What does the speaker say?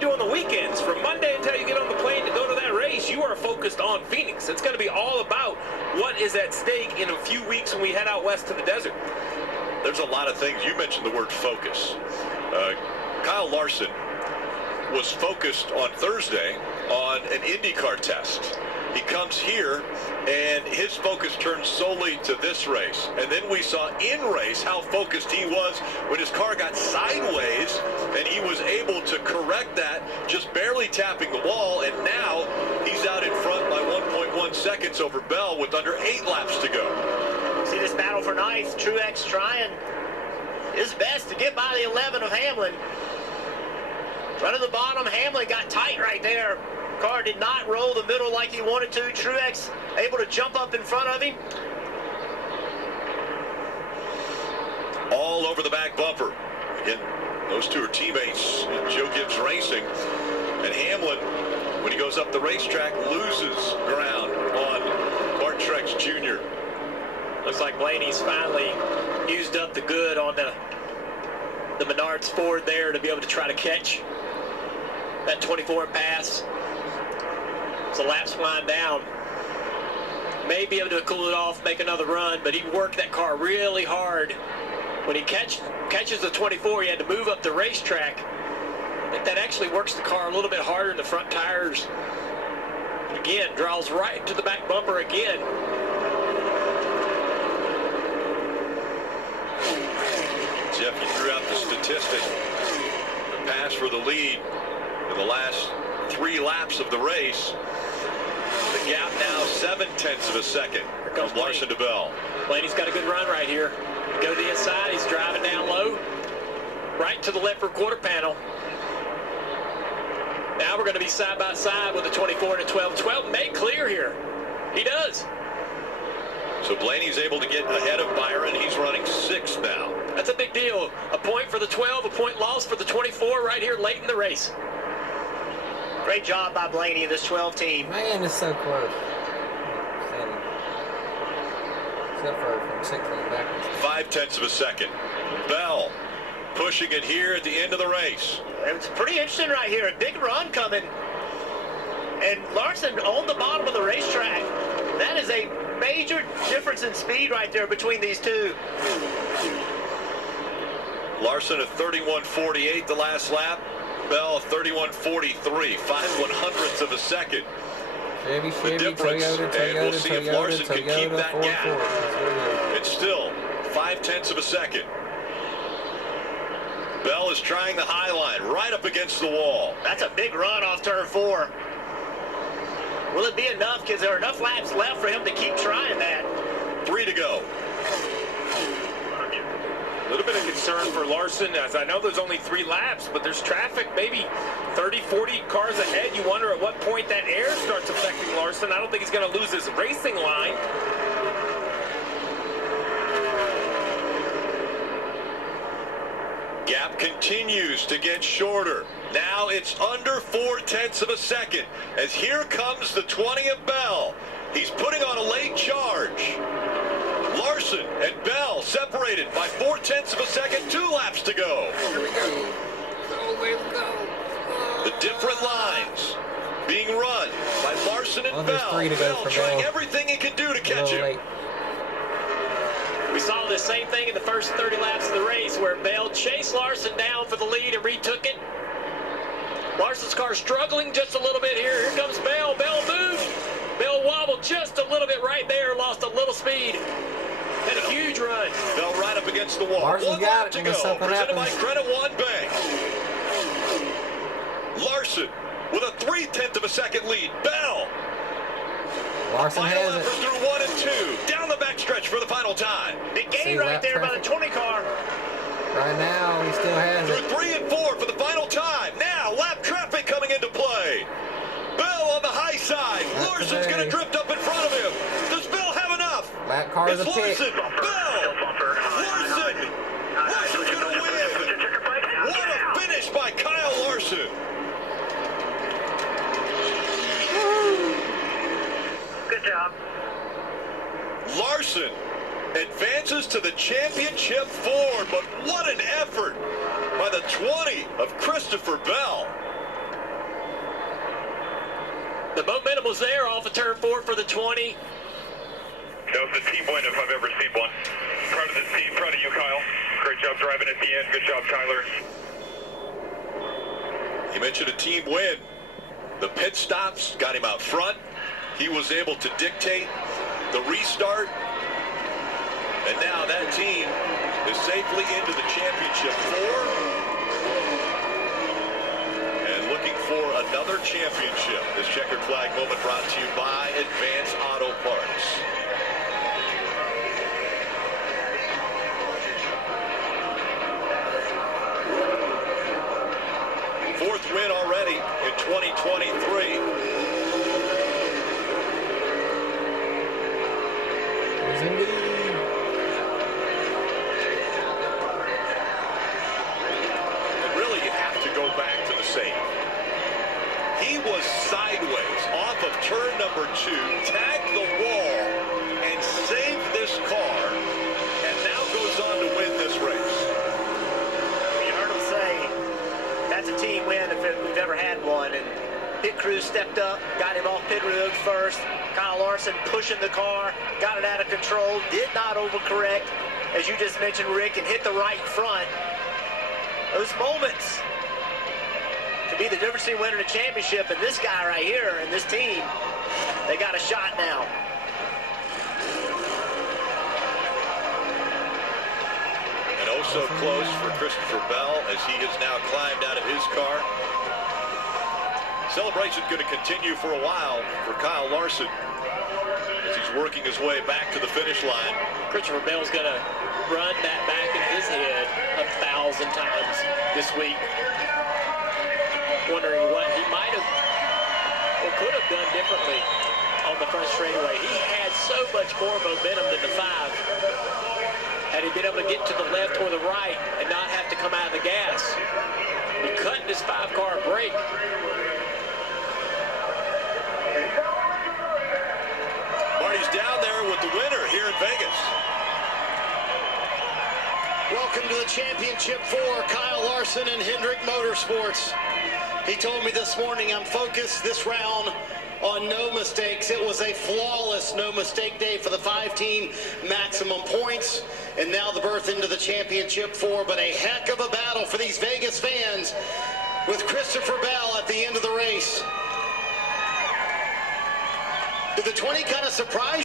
you do on the weekends? From Monday until you get on the plane to go to that race, you are focused on Phoenix. It's going to be all about what is at stake in a few weeks when we head out west to the desert. There's a lot of things. You mentioned the word focus. Kyle Larson was focused on Thursday on an IndyCar test. He comes here, and his focus turns solely to this race. And then we saw in race how focused he was when his car got sideways, and he was able to correct that, just barely tapping the wall. And now he's out in front by 1.1 seconds over Bell with under 8 laps to go. See this battle for ninth. Truex trying his best to get by the 11 of Hamlin. Run to the bottom. Hamlin got tight right there. Car did not roll the middle like he wanted to. Truex able to jump up in front of him. All over the back bumper. Again, those two are teammates in Joe Gibbs Racing. And Hamlin, when he goes up the racetrack, loses ground on Bart Truex Jr. Looks like Blaney's finally used up the good on the Menards Ford there to be able to try to catch that 24 and pass. So laps wind down. May be able to cool it off, make another run, but he worked that car really hard. When he catches the 24, he had to move up the racetrack. I think that actually works the car a little bit harder in the front tires. Again, draws right to the back bumper again. Jeff, you threw out the statistic. The pass for the lead in the last 3 laps of the race. The gap now 0.7 of a second. Here comes Larson to Bell. Blaney's got a good run right here. Go to the inside. He's driving down low. Right to the left for quarter panel. Now we're going to be side by side with the 24 and the 12. 12 may clear here. He does. So Blaney's able to get ahead of Byron. He's running 6th now. That's a big deal. A point for the 12, a point lost for the 24 right here late in the race. Great job by Blaney and this 12 team. Man, it's so close. Except for from 16 backwards. 0.5 of a second. Bell pushing it here at the end of the race. It's pretty interesting right here. A big run coming. And Larson on the bottom of the racetrack. That is a major difference in speed right there between these two. Larson at 31.48 the last lap. Bell 31.43, 5/100ths of a second. Chevy, the difference, Toyota, and we'll see if Larson can keep that 4-4. gap. It's still 0.5 of a second. Bell is trying the high line, right up against the wall. That's a big run off turn 4. Will it be enough? Because there are enough laps left for him to keep trying that. 3 to go. A little bit of concern for Larson, as I know there's only 3 laps, but there's traffic, maybe 30, 40 cars ahead. You wonder at what point that air starts affecting Larson. I don't think he's going to lose his racing line. Gap continues to get shorter. Now it's under 0.4 of a second as here comes the 20 of Bell. He's putting on a late charge. Larson and Bell separated by 0.4 of a second, 2 laps to go. Here we go. The different lines being run by Larson and Bell. 3 to go Bell for trying Bell. everything he can do to catch him. We saw the same thing in the first 30 laps of the race where Bell chased Larson down for the lead and retook it. Larson's car struggling just a little bit here. Here comes Bell. Bell moved. Bell wobbled just a little bit right there. Lost a little speed. Had a huge run. Bell right up against the wall. Larson's 1 got lap it to when go. something Presented by happens. Credit One Bank. Larson with a 0.3 of a second lead. Bell. Larson Final has effort it. through 1 and 2. Down the backstretch for the final time. Big gain See right lap there by the traffic? 20 car. Right now, he still has Through it. 3 and 4 for the final time. Now lap traffic coming into play. Bell on the high side. Not Larson's today. going to drift up in front of him. Does Bell have enough? Lap car is It's a pick. Larson. Bell. Larson. Larson's going to win. What a finish by Kyle Larson. Good job. Larson advances to the championship Ford, but what an effort by the 20 of Christopher Bell. momentum was there off of turn 4 for the 20. That was a team win if I've ever seen one. Proud of this team, proud of you, Kyle. Great job driving at the end. Good job, Tyler. You mentioned a team win. The pit stops got him out front. He was able to dictate the restart. And now that team is safely into the championship 4. And looking for another championship. This checkered flag moment brought to you by Advance Auto Parts. Fourth win already in 2023. And really, you have to go back to the save. He was sideways off of turn number 2, tagged the wall, and saved this car, and now goes on to win this race. You heard him say that's a team win if we've ever had one. And pit crew stepped up, got him off pit road first. Kyle Larson pushing the car, got it out of control, did not overcorrect, as you just mentioned, Rick, and hit the right front. Those moments to be the difference between winning a championship, and this guy right here and this team, they got a shot now. And oh so close for Christopher Bell as he has now climbed out of his car. Celebration going to continue for a while for Kyle Larson as he's working his way back to the finish line. Christopher Bell's going to run that back in his head 1,000 times this week, wondering what he might have or could have done differently on the front straightaway. He had so much more momentum than the 5. Had he been able to get to the left or the right and not have to come out of the gas, he cut his 5-car brake. Marty's down there with the winner here in Vegas. Welcome to the Championship 4, Kyle Larson and Hendrick Motorsports. He told me this morning, I'm focused this round on no mistakes. It was a flawless no-mistake day for the 5-team maximum points, and now the berth into the Championship 4, but a heck of a battle for these Vegas fans with Christopher Bell at the end of the race. Did the 20 kind of surprise